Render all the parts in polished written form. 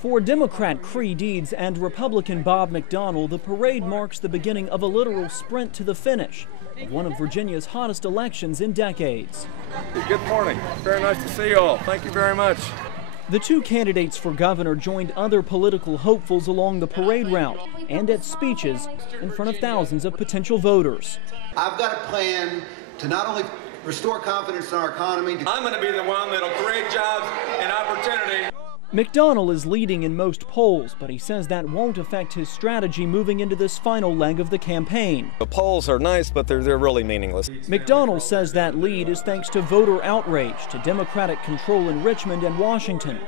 For Democrat Cree Deeds and Republican Bob McDonnell, the parade marks the beginning of a literal sprint to the finish of one of Virginia's hottest elections in decades. Good morning. Very nice to see you all. Thank you very much. The two candidates for governor joined other political hopefuls along the parade route and at speeches in front of thousands of potential voters. I've got a plan to not only restore confidence in our economy. I'm going to be the one that'll create jobs and opportunity. McDonnell is leading in most polls, but he says that won't affect his strategy moving into this final leg of the campaign. The polls are nice, but they're really meaningless. McDonnell says that lead is thanks to voter outrage to Democratic control in Richmond and Washington.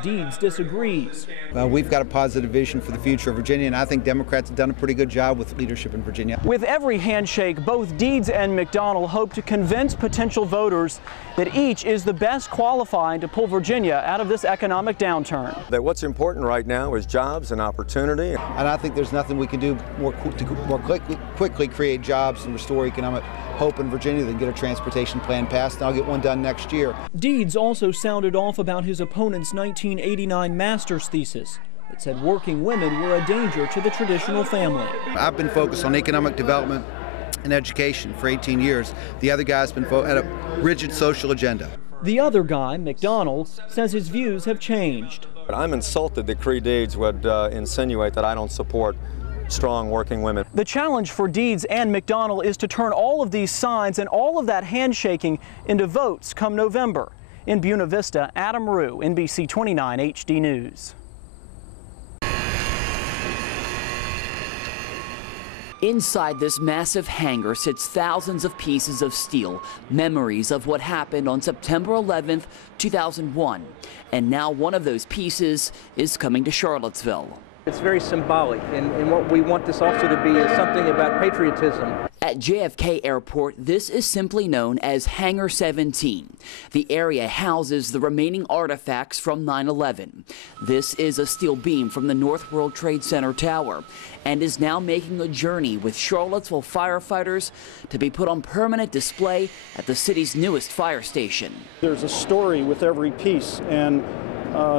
Deeds disagrees. We've got a positive vision for the future of Virginia, and I think Democrats have done a pretty good job with leadership in Virginia. With every handshake, both Deeds and McDonnell hope to convince potential voters that each is the best qualified to pull Virginia out of this economic downturn. That what's important right now is jobs and opportunity. And I think there's nothing we can do more quickly create jobs and restore economic hope in Virginia than get a transportation plan passed, and I'll get one done next year. Deeds also sounded off about his opponent's 1989 master's thesis that said working women were a danger to the traditional family. I've been focused on economic development and education for 18 years. The other guy's been at a rigid social agenda. The other guy, McDonnell, says his views have changed. I'm insulted that Cree Deeds would insinuate that I don't support strong working women. The challenge for Deeds and McDonnell is to turn all of these signs and all of that handshaking into votes come November. In Buena Vista, Adam Rue, NBC 29 HD News. Inside this massive hangar sits thousands of pieces of steel, memories of what happened on September 11th, 2001. And now one of those pieces is coming to Charlottesville. It's very symbolic, and what we want this also to be is something about patriotism. At JFK Airport, this is simply known as Hangar 17. The area houses the remaining artifacts from 9/11. This is a steel beam from the North World Trade Center tower and is now making a journey with Charlottesville firefighters to be put on permanent display at the city's newest fire station. There's a story with every piece, and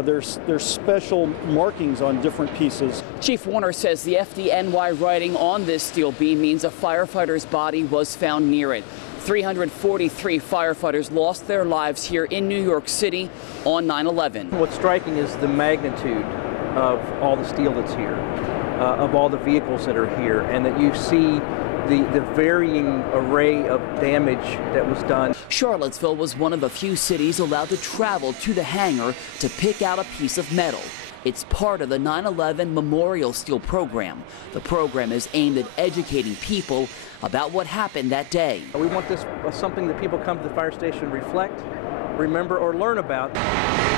there's special markings on different pieces. Chief Warner says the FDNY writing on this steel beam means a firefighter's body was found near it. 343 firefighters lost their lives here in New York City on 9/11. What's striking is the magnitude of all the steel that's here, of all the vehicles that are here, and that you see the varying array of damage that was done. Charlottesville was one of the few cities allowed to travel to the hangar to pick out a piece of metal. It's part of the 9/11 Memorial Steel Program. The program is aimed at educating people about what happened that day. We want this something that people come to the fire station reflect, remember, or learn about.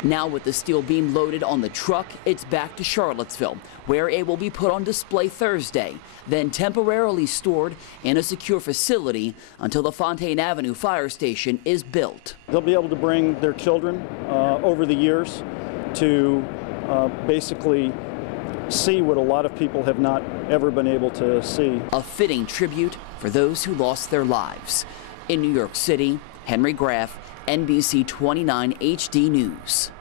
Now with the steel beam loaded on the truck, it's back to Charlottesville, where it will be put on display Thursday, then temporarily stored in a secure facility until the Fontaine Avenue fire station is built. They'll be able to bring their children over the years to basically see what a lot of people have not ever been able to see. A fitting tribute for those who lost their lives. In New York City, Henry Graff, NBC 29 HD News.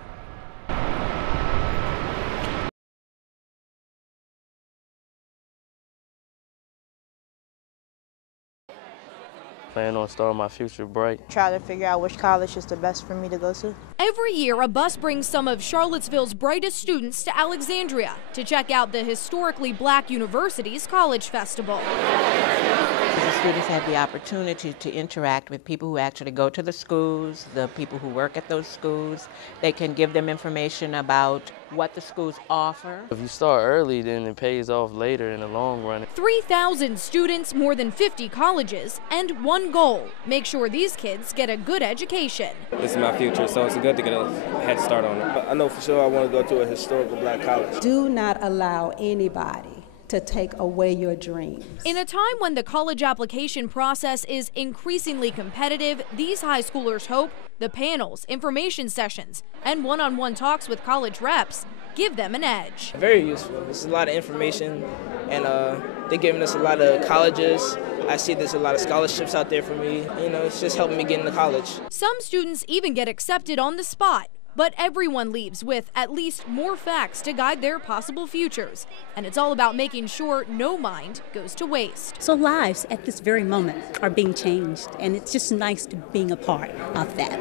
Plan on starting my future bright. Try to figure out which college is the best for me to go to. Every year, a bus brings some of Charlottesville's brightest students to Alexandria to check out the historically black university's College Festival. The students have the opportunity to interact with people who actually go to the schools, the people who work at those schools. They can give them information about what the schools offer. If you start early, then it pays off later in the long run. 3,000 students, more than 50 colleges, and one goal: make sure these kids get a good education. This is my future, so it's good to get a head start on it. But I know for sure I want to go to a historical black college. Do not allow anybody to take away your dreams. In a time when the college application process is increasingly competitive, these high schoolers hope the panels, information sessions, and one-on-one talks with college reps give them an edge. Very useful. There's a lot of information, and they're giving us a lot of colleges. I see there's a lot of scholarships out there for me. You know, it's just helping me get into college. Some students even get accepted on the spot, But everyone leaves with at least more facts to guide their possible futures. And it's all about making sure no mind goes to waste. So lives at this very moment are being changed, and it's just nice to being a part of that.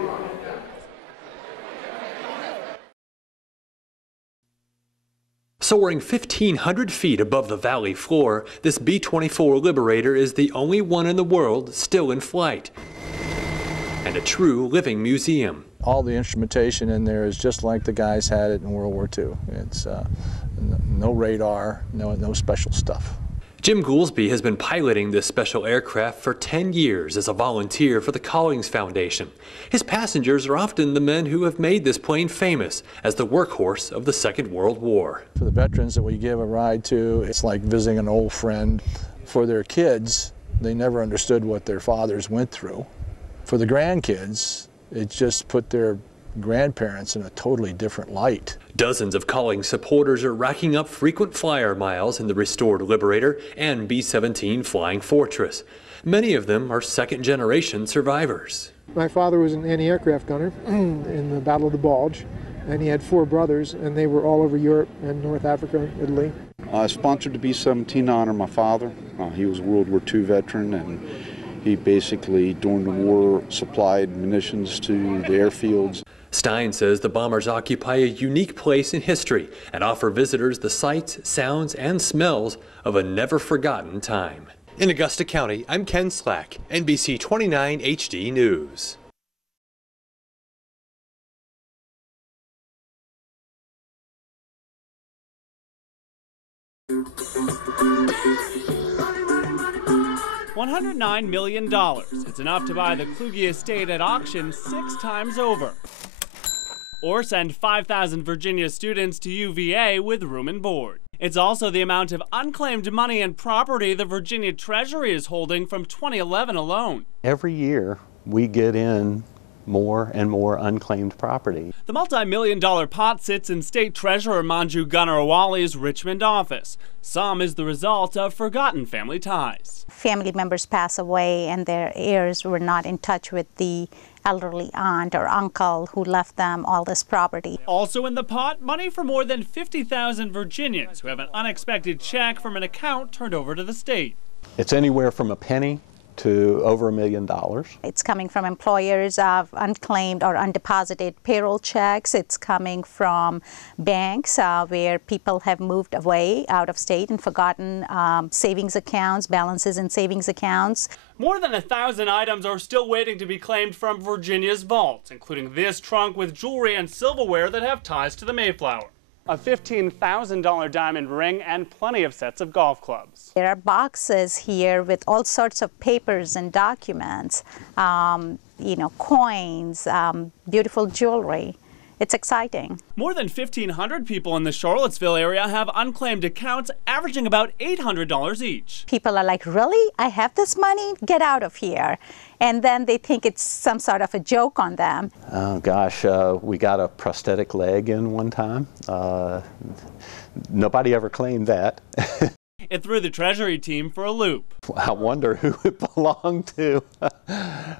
Soaring 1,500 feet above the valley floor, this B-24 Liberator is the only one in the world still in flight, and a true living museum. All the instrumentation in there is just like the guys had it in World War II. It's no radar, no special stuff. Jim Goolsby has been piloting this special aircraft for 10 years as a volunteer for the Collings Foundation. His passengers are often the men who have made this plane famous as the workhorse of the Second World War. For the veterans that we give a ride to, it's like visiting an old friend. For their kids, they never understood what their fathers went through. For the grandkids, it just put their grandparents in a totally different light. Dozens of Collings supporters are racking up frequent flyer miles in the restored Liberator and B-17 Flying Fortress. Many of them are second-generation survivors. My father was an anti-aircraft gunner in the Battle of the Bulge, and he had 4 brothers, and they were all over Europe and North Africa, Italy. I sponsored the B-17 to honor my father. He was a World War II veteran, and he basically, during the war, supplied munitions to the airfields. Stein says the bombers occupy a unique place in history and offer visitors the sights, sounds, and smells of a never-forgotten time. In Augusta County, I'm Ken Slack, NBC 29 HD News. $109 million. It's enough to buy the Kluge estate at auction 6 times over. Or send 5,000 Virginia students to UVA with room and board. It's also the amount of unclaimed money and property the Virginia Treasury is holding from 2011 alone. Every year we get in more and more unclaimed property. The multi-million-dollar pot sits in State Treasurer Manju Gunnarawali's Richmond office. Some is the result of forgotten family ties. Family members pass away and their heirs were not in touch with the elderly aunt or uncle who left them all this property. Also in the pot, money for more than 50,000 Virginians who have an unexpected check from an account turned over to the state. It's anywhere from a penny to over $1 million. It's coming from employers of unclaimed or undeposited payroll checks. It's coming from banks where people have moved away out of state and forgotten savings accounts, balances in savings accounts. More than 1,000 items are still waiting to be claimed from Virginia's vaults, including this trunk with jewelry and silverware that have ties to the Mayflower, a $15,000 diamond ring, and plenty of sets of golf clubs. There are boxes here with all sorts of papers and documents, coins, beautiful jewelry. It's exciting. More than 1,500 people in the Charlottesville area have unclaimed accounts averaging about $800 each. People are like, really? I have this money? Get out of here. And then they think it's some sort of a joke on them. Oh gosh, we got a prosthetic leg in one time. Nobody ever claimed that. It threw the Treasury team for a loop. I wonder who it belonged to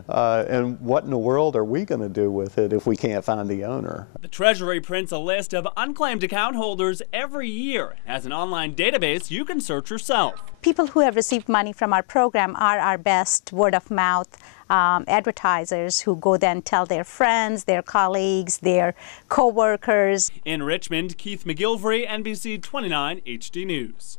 and what in the world are we going to do with it if we can't find the owner. The Treasury prints a list of unclaimed account holders every year. It has an online database you can search yourself. People who have received money from our program are our best word-of-mouth advertisers who go then tell their friends, their colleagues, their co-workers. In Richmond, Keith McGilvery, NBC 29 HD News.